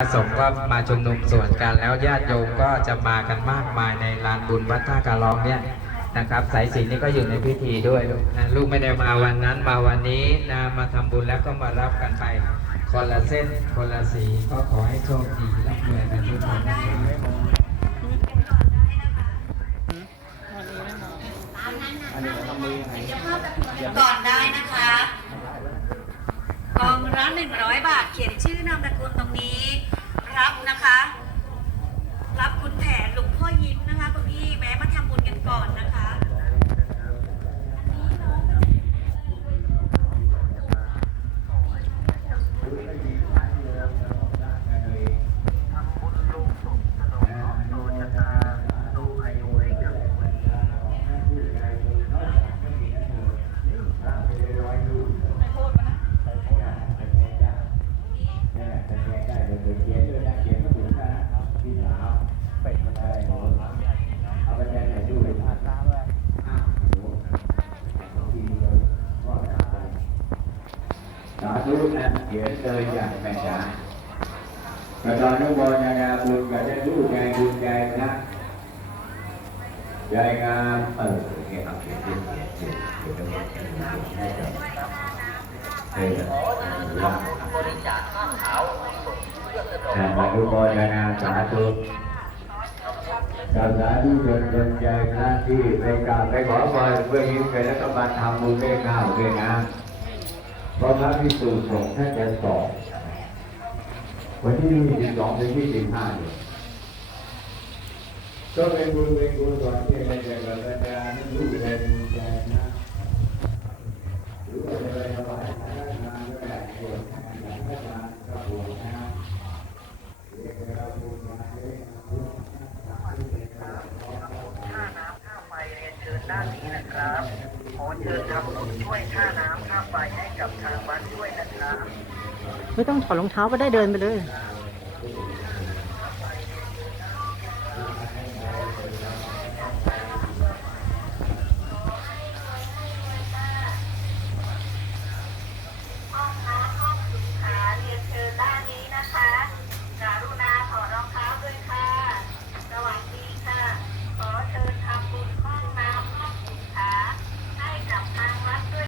พระสงฆ์ก็มาชุมนุมส่วนกันแล้วญาติโยมก็จะมากันมากมายในลานบุญวัดท่าการร้องเนี่ยนะครับ สายศีลนี่ก็อยู่ในพิธีด้วยลูกนะลูกไม่ได้มาวันนั้นมาวันนี้นะมาทำบุญแล้วก็มารับกันไป คนละเส้นคนละสีก็ขอให้โชคดีร่ำรวยกันทุกคนนะครับก่อนได้นะคะ กองละหนึ่งร้อยบาท เขียนชื่อนามสกุลตรงนี้ รับนะคะ รับคุณแผนหลวงพ่อยิ้มนะคะคุณพี่แวะมาทำบุญกันก่อนนะคะ สาธุนะเขียนเลยอย่างแม่จ๋าประธานนุโมทนาบุญกับได้ลูกใจบุญใจนะใจงามเออโอเคเอาเขียนเขียนเขียนเขียนเขียนเขียนเขียนให้กับเออรักแต่มานุโมทนาสาธุกับสาธุจนจนใจนะที่ไปกราบไปขอพรเพื่อยิ้มไปแล้วก็มาทำบุญด้วยข้าวด้วยน้ำเพราะพระพิสุสงฆ์ท่านจะสอบวันที่ยี่สิบสองถึงยี่สิบห้าเนี่ยก็เป็นบุญเป็นกุศลที่ไม่ได้กับบรรด ด้านนี้นะครับ ขอเชิญทำบุญช่วยค่าน้ำค่าไฟให้กับทางวัดด้วยนะครับ ไม่ต้องถอดรองเท้าก็ได้เดินไปเลย ค